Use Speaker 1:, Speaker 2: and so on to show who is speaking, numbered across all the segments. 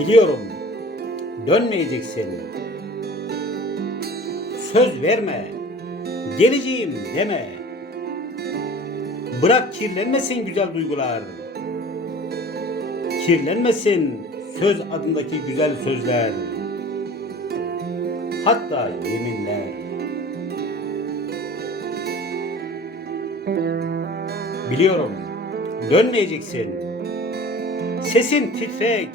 Speaker 1: Biliyorum. Dönmeyeceksin. Söz verme. Geleceğim deme. Bırak kirlenmesin güzel duygular. Kirlenmesin söz adındaki güzel sözler. Hatta yeminler. Biliyorum. Dönmeyeceksin. Sesin titrek.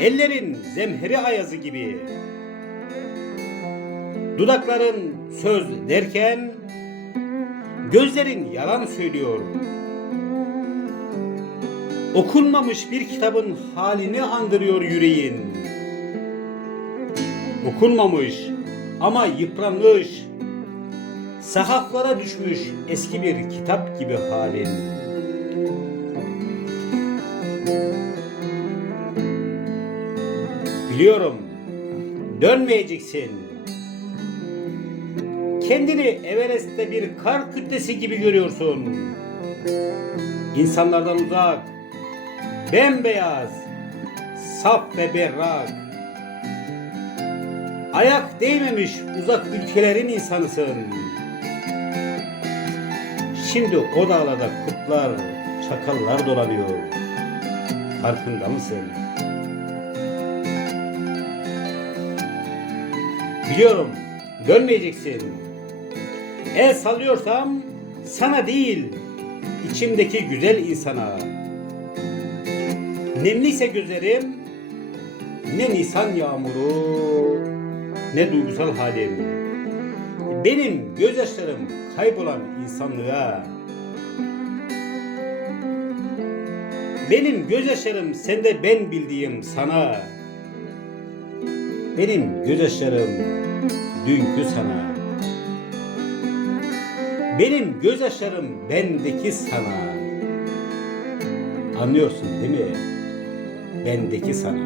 Speaker 1: Ellerin zemheri ayazı gibi. Dudakların söz derken gözlerin yalan söylüyor. Okunmamış bir kitabın halini andırıyor yüreğin. Okunmamış ama yıpranmış, sahaflara düşmüş eski bir kitap gibi halin. Biliyorum, dönmeyeceksin. Kendini Everest'te bir kar kütlesi gibi görüyorsun. İnsanlardan uzak, bembeyaz, saf ve berrak. Ayak değmemiş uzak ülkelerin insanısın. Şimdi o dağlarda kurtlar, çakallar dolanıyor. Farkında mısın? Biliyorum, dönmeyeceksin. El sallıyorsam sana değil, içimdeki güzel insana. Nemliyse gözlerim, ne nisan yağmuru, ne duygusal halim. Benim gözyaşlarım kaybolan insanlığa. Benim gözyaşlarım sende ben bildiğim sana. Benim gözyaşlarım dünkü sana. Benim gözyaşlarım bendeki sana. Anlıyorsun değil mi? Bendeki sana.